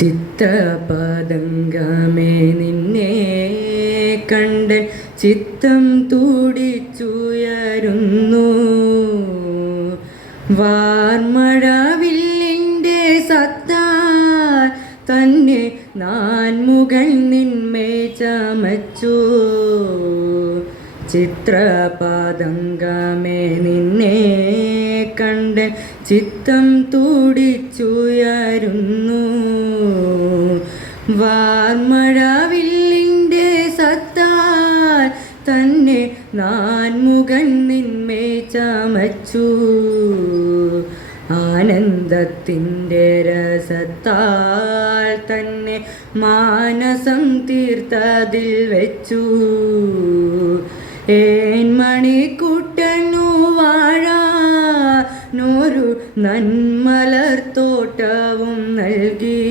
ചിത്രപതംഗമേ നിന്നെ കണ്ട് ചിത്തം തുടിച്ചുയരുന്നു. വാർമഴവില്ലിൻ്റെ സത്താൽ തന്നെ നാൻമുഖൻ നിന്മേ ചമച്ചു. ചിത്രപതംഗമേ നിന്നെ കണ്ട് ചിത്തം തുടിച്ചുയരുന്നു. വാർമഴവില്ലിൻ്റെ സത്താൽ തന്നെ നാൻമുഖൻ നിന്മേ ചമച്ചു. ആനന്ദത്തിൻ്റെ രസത്താൽ തന്നെ മാനസം തീർത്തതിൽ വെച്ചു. ഏൻമണിക്കുട്ടനു വാഴാനൊരു നന്മലർത്തോട്ടവും നൽകി.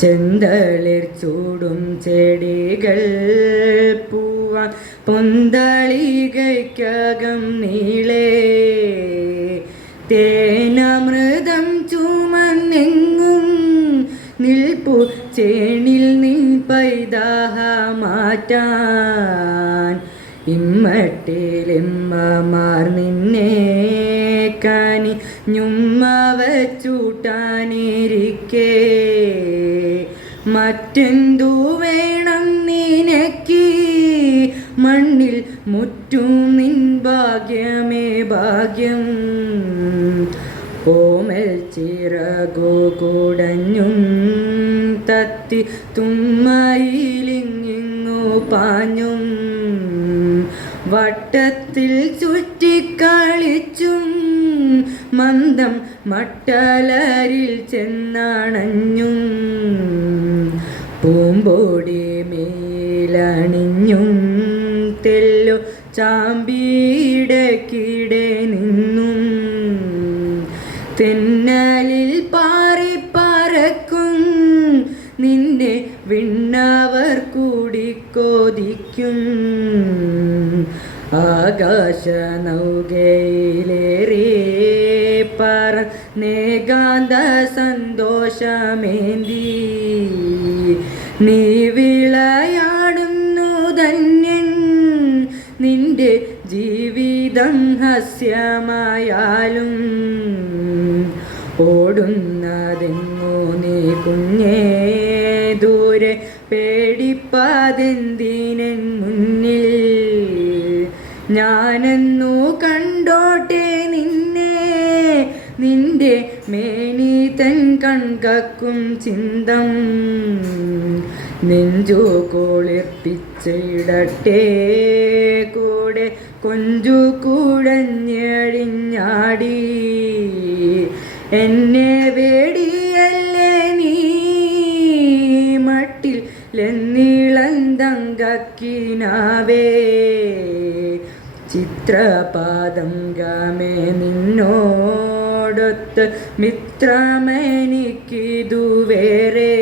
ചെന്തളിർ ചൂടും ചെടികൾ പൂവാൻ പൊന്തളികയ്ക്കകം നീളേ. തേനമൃതം ചുമന്നെങ്ങും നിൽപ്പു ചേണിൽ നിൻ പൈതാഹ മാറ്റാൻ. ഇമ്മട്ടിലിമ്മമാർ നിന്നെ കനി ഞുമ്മ വച്ചൂട്ടാനിരിക്കേ. മറ്റെന്തു വേണം നിനക്ക് മണ്ണിൽ മുറ്റും നിൻ ഭാഗ്യമേ ഭാഗ്യം. ഓമൽ ചിറകു കുടഞ്ഞും തത്തി തുമ്മയിലിങ്ങിങ്ങു പാഞ്ഞും വട്ടത്തിൽ ചുറ്റിക്കളിച്ചും മന്ദം മട്ടലരിൽ ചെന്നണഞ്ഞും പൂമ്പൊടി മേലണിഞ്ഞും തെല്ലു ചാമ്പിയിടക്കിടെ നിന്നും തെന്നലിൽ പാറിപ്പറക്കും നിന്റെ വിണ്ണവർ കൂടി കൊതിക്കും. ആകാശ നൗകയിലേറെ പറന്നേകാന്ത സന്തോഷമേന്തി നീ വിളയാടുന്നു ധന്യൻ. നിന്റെ ജീവിതം ഹസ്യമായാലും ഓടുന്നതെങ്ങോ നീ കുഞ്ഞേ ദൂരെ പേടിപ്പാതെന്തിനൻ മുന്നിൽ. ഞാനെന്നു കണ്ടോട്ടെ നിന്നെ നിന്റെ മേനി തൻ കൺകക്കും ചിന്തം. നെഞ്ചു കുളിർപ്പിച്ചിടട്ടെ കൂടെ കൊഞ്ചു കുഴഞ്ഞഴിഞ്ഞാടി. എന്നെ വേടിയല്ലേ നീ മട്ടിൽ ലെന്നിളന്തങ്കക്കിനാവേ. ചിത്രപതംഗമേ നിന്നോടൊത്ത് മിത്രമെനിക്കിതു വേറെ.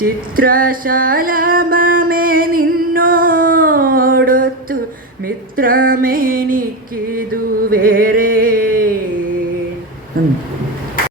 ചിത്രശലഭമേ നിന്നോടൊത്തു മിത്രമേ